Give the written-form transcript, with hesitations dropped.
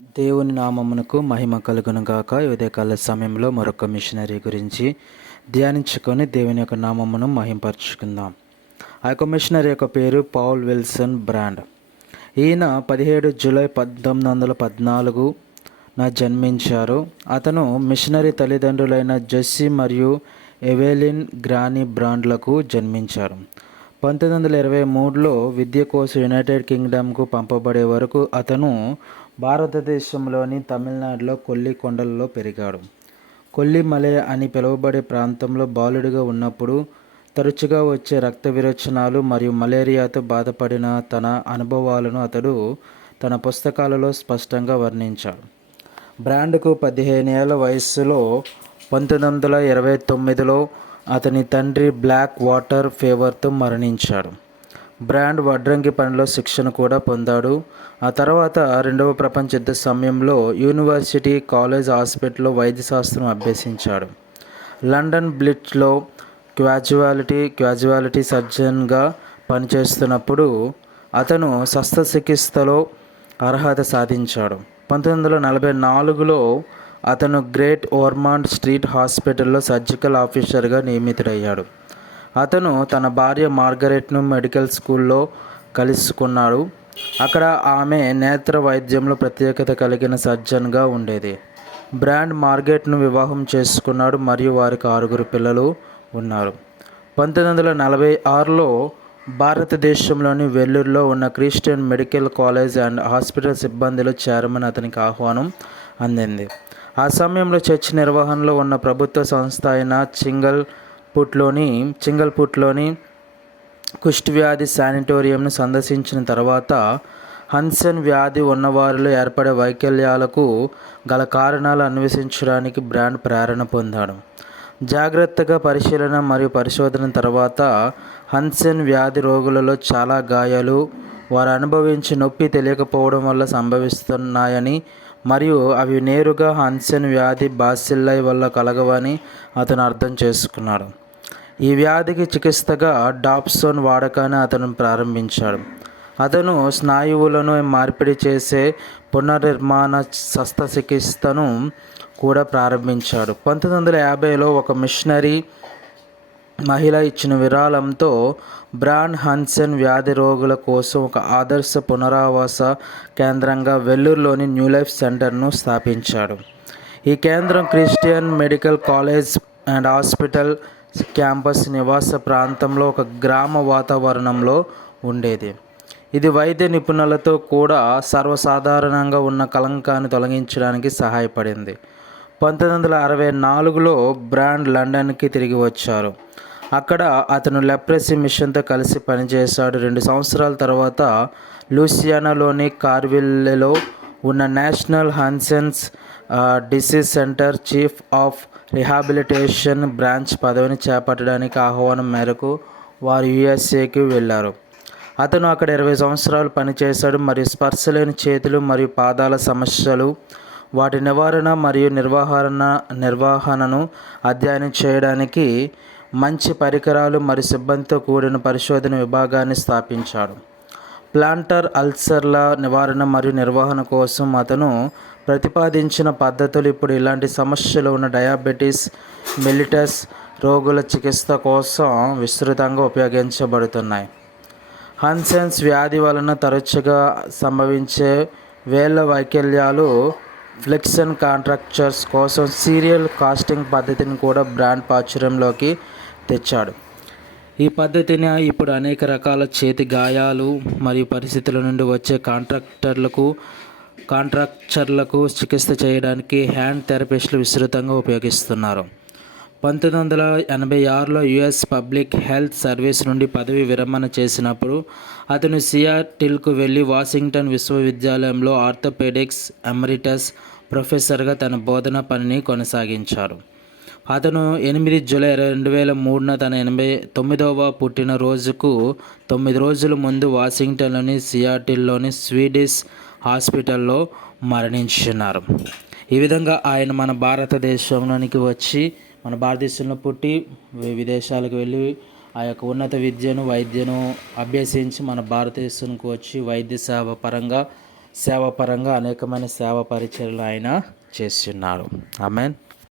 దేవుని నామమునకు మహిమ కలుగును గాక. ఈ ఉదయకాల సమయంలో మరొక మిషనరీ గురించి ధ్యానించుకొని దేవుని యొక్క నామమును మహింపరచుకుందాం. ఆ యొక్క మిషనరీ యొక్క పేరు పౌల్ విల్సన్ బ్రాండ్. ఈయన 17 జూలై 1914 జన్మించారు. అతను మిషనరీ తల్లిదండ్రులైన జెస్సీ మరియు ఎవెలిన్ గ్రానీ బ్రాండ్లకు జన్మించారు. 1923లో విద్య కోసం యునైటెడ్ కింగ్డమ్కు పంపబడే వరకు అతను భారతదేశంలోని తమిళనాడులో కొల్లి కొండలలో పెరిగాడు. కొల్లిమలై అని పిలువబడే ప్రాంతంలో బాలుడిగా ఉన్నప్పుడు తరచుగా వచ్చే రక్త విరోచనాలు మరియు మలేరియాతో బాధపడిన తన అనుభవాలను అతడు తన పుస్తకాలలో స్పష్టంగా వర్ణించాడు. బ్రాండ్కు 15 ఏళ్ల వయస్సులో 1929లో అతని తండ్రి బ్లాక్ వాటర్ ఫీవర్తో మరణించాడు. బ్రాండ్ వడ్రంగి పనిలో శిక్షణ కూడా పొందాడు. ఆ తర్వాత రెండవ ప్రపంచ యుద్ధ సమయంలో యూనివర్సిటీ కాలేజ్ హాస్పిటల్లో వైద్యశాస్త్రం అభ్యసించాడు. లండన్ బ్లిట్జ్లో క్యాజువాలిటీ సర్జన్గా పనిచేస్తున్నప్పుడు అతను శస్త్రచికిత్సలో అర్హత సాధించాడు. 1944లో అతను గ్రేట్ ఓర్మాండ్ స్ట్రీట్ హాస్పిటల్లో సర్జికల్ ఆఫీసర్గా నియమితుడయ్యాడు. అతను తన భార్య మార్గరెట్ను మెడికల్ స్కూల్లో కలుసుకున్నాడు. అక్కడ ఆమె నేత్ర వైద్యంలో ప్రత్యేకత కలిగిన సర్జన్గా ఉండేది. బ్రాండ్ మార్గరెట్ను వివాహం చేసుకున్నాడు మరియు వారికి 6 పిల్లలు ఉన్నారు. 1946లో భారతదేశంలోని వెల్లూరులో ఉన్న Christian Medical College and Hospital సిబ్బందిలో చేరమని అతనికి ఆహ్వానం అందింది. ఆ సమయంలో చర్చ్ నిర్వహణలో ఉన్న ప్రభుత్వ సంస్థ అయిన చింగల్పుట్లోని కుష్ఠవ్యాధి శానిటోరియంను సందర్శించిన తర్వాత హన్సెన్ వ్యాధి ఉన్నవారిలో ఏర్పడే వైకల్యాలకు గల కారణాలు అన్వేషించడానికి బ్రాండ్ ప్రేరణ పొందాడు. జాగ్రత్తగా పరిశీలన మరియు పరిశోధన తర్వాత హన్సెన్ వ్యాధి రోగులలో చాలా గాయాలు వారు అనుభవించే నొప్పి తెలియకపోవడం వల్ల సంభవిస్తున్నాయని మరియు అవి నేరుగా హన్సెన్ వ్యాధి బాసిల్లై వల్ల కలగవని అతను అర్థం చేసుకున్నాడు. ఈ వ్యాధికి చికిత్సగా డాప్సోన్ వాడకాన్ని అతను ప్రారంభించాడు. అతను స్నాయువులను మార్పిడి చేసే పునర్నిర్మాణ శస్త్రచికిత్సను కూడా ప్రారంభించాడు. 1950లో ఒక మిషనరీ మహిళ ఇచ్చిన విరాళంతో బ్రాండ్ హన్సెన్ వ్యాధి రోగుల కోసం ఒక ఆదర్శ పునరావాస కేంద్రంగా వెల్లూరులోని న్యూ లైఫ్ సెంటర్ను స్థాపించాడు. ఈ కేంద్రం Christian Medical College and hospital campus నివాస ప్రాంతంలో ఒక గ్రామ వాతావరణంలో ఉండేది. ఇది వైద్య నిపుణులతో కూడా సర్వసాధారణంగా ఉన్న కళంకాన్ని తొలగించడానికి సహాయపడింది. 1964లో బ్రాండ్ లండన్కి తిరిగి వచ్చారు. అక్కడ అతను లెప్రసీ మిషన్తో కలిసి పనిచేశాడు. 2 సంవత్సరాల తర్వాత లూసియానాలోని కార్విల్లెలో ఉన్న National Hansen's Disease Center chief of rehabilitation branch పదవిని చేపట్టడానికి ఆహ్వానం మేరకు వారు యుఎస్ఏకి వెళ్ళారు. అతను అక్కడ 20 సంవత్సరాలు పనిచేశాడు మరియు స్పర్శలేని చేతులు మరియు పాదాల సమస్యలు, వాటి నివారణ మరియు నిర్వహణను అధ్యయనం చేయడానికి మంచి పరికరాలు మరియు సిబ్బందితో కూడిన పరిశోధన విభాగాన్ని స్థాపించాడు. ప్లాంటర్ అల్సర్ల నివారణ మరియు నిర్వహణ కోసం అతను ప్రతిపాదించిన పద్ధతులు ఇప్పుడు ఇలాంటి సమస్యలు ఉన్న డయాబెటీస్ మెలిటస్ రోగుల చికిత్స కోసం విస్తృతంగా ఉపయోగించబడుతున్నాయి. హన్సెన్స్ వ్యాధి వలన తరచుగా సంభవించే వేళ్ళ వైకల్యాలు ఫ్లెక్షన్ కాంట్రాక్చర్స్ కోసం సీరియల్ కాస్టింగ్ పద్ధతిని కూడా బ్రాండ్ ప్రాచుర్యంలోకి తెచ్చాడు. ఈ పద్ధతిని ఇప్పుడు అనేక రకాల చేతి గాయాలు మరియు పరిస్థితుల నుండి వచ్చే కాంట్రాక్చర్లకు చికిత్స చేయడానికి హ్యాండ్ థెరపిస్టులు విస్తృతంగా ఉపయోగిస్తున్నారు. 1986లో యుఎస్ పబ్లిక్ హెల్త్ సర్వీస్ నుండి పదవి విరమణ చేసినప్పుడు అతను సియాటిల్కు వెళ్ళి వాషింగ్టన్ విశ్వవిద్యాలయంలో ఆర్థోపెడిక్స్ ఎమరిటస్ ప్రొఫెసర్గా తన బోధనా పనిని కొనసాగించారు. అతను 8 జూలై 2003 తన 89వ పుట్టినరోజుకు 9 రోజుల ముందు వాషింగ్టన్లోని సియాటిల్లోని స్వీడిష్ హాస్పిటల్లో మరణించున్నారు. ఈ విధంగా ఆయన మన భారతదేశంలోనికి వచ్చి మన భారతదేశంలో పుట్టి విదేశాలకు వెళ్ళి ఆ యొక్క ఉన్నత విద్యను వైద్యను అభ్యసించి మన భారతదేశానికి వచ్చి వైద్య సేవ పరంగా సేవాపరంగా అనేకమైన సేవా పరిచర్యలు ఆయన చేస్తున్నాడు. ఆమెన్.